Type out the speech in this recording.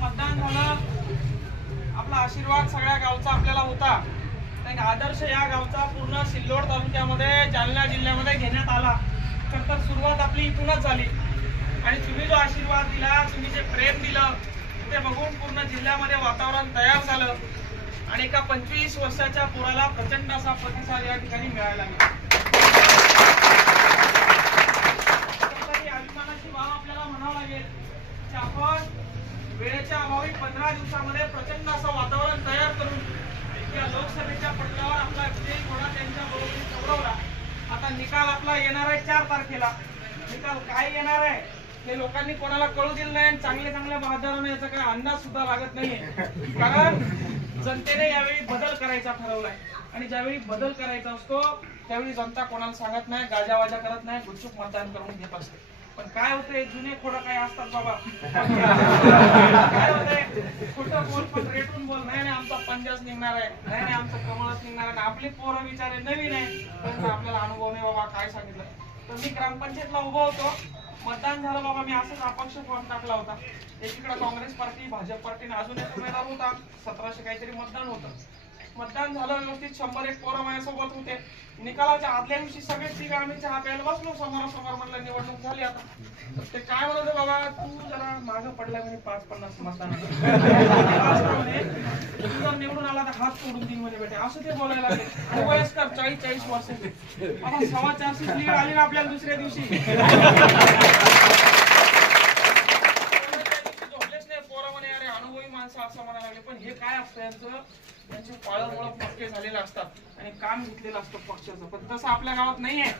मतदान झालं आपला आशीर्वाद सगळ्या गावचा आपल्याला होता आणि आदर्श या गावचा पूर्ण सिल्लोड तालुक्यामध्ये जालना जिल्ह्यामध्ये घेण्यात आला तर तर सुरुवात आपली इथूनच झाली आणि तुम्ही जो आशीर्वाद दिला तुम्ही जे प्रेम दिलं ते बघून पूर्ण जिल्ह्यामध्ये वातावरण तयार झालं आणि एका पंचवीस वर्षाच्या पुराला प्रचंड असा प्रतिसाद या ठिकाणी मिळायला लागला अभिमानाची बाब आपल्याला म्हणावं लागेल आपण वेळेच्या अभावी पंधरा दिवसामध्ये प्रचंड असं वातावरण तयार करून या लोकसभेच्या पटलावर आपला विजय घोडा त्यांच्या बरोबर चढवला आता निकाल आपला येणार आहे चार तारखेला निकाल काय येणार आहे हे लोकांनी कोणाला कळू दिलं नाही आणि चांगले चांगल्या बहादरांना याचा काही अंदाज सुद्धा लागत नाहीये कारण जनतेने यावेळी बदल करायचा ठरवलाय आणि ज्यावेळी बदल करायचा असतो त्यावेळी जनता कोणाला सांगत नाही गाजावाजा करत नाही गुपचूप मतदान करून घेत असते पण काय होतंय जुने खोडा काय असतात बाबा काय होतंय बोल पण रेटून बोल नाही नाही आमचा पंजाच निघणार आहे नाही नाही आमचं कमळच निघणार आहे आपली पोरं विचारे नवीन आहे पण आपल्याला अनुभव नाही बाबा काय सांगितलं तर मी ग्रामपंचायतला उभा होतो मतदान झालं बाबा मी असंच अपक्ष फॉर्म टाकला होता एकीकडे काँग्रेस पार्टी भाजप पार्टीने अजून एक उमेदवार होता सतराशे काहीतरी मतदान होतं मतदान झालं व्यवस्थित शंभर एक पोरं माझ्यासोबत होते निकालाच्या आदल्या दिवशी सगळे ठीक आम्ही चहा प्यायला बसलो समोर म्हणलं निवडणूक झाली आता ते काय म्हणत बाबा तू जरा माग पडला म्हणजे पाच पन्नास मतदान जर निवडून आला तर हात तोडून तीन मध्ये भेटे असं ते बोलायला लागले वयस्कर चाळीस चाळीस वर्षाचे आता सव्वा चारशे आली ना आपल्याला दुसऱ्या दिवशी असं असं म्हणायला लागले पण हे काय असतं यांचं त्यांचे पाळमुळे पक्के झालेले असतात आणि काम घेतलेलं असतं पक्षाचं पण तसं आपल्या गावात नाहीये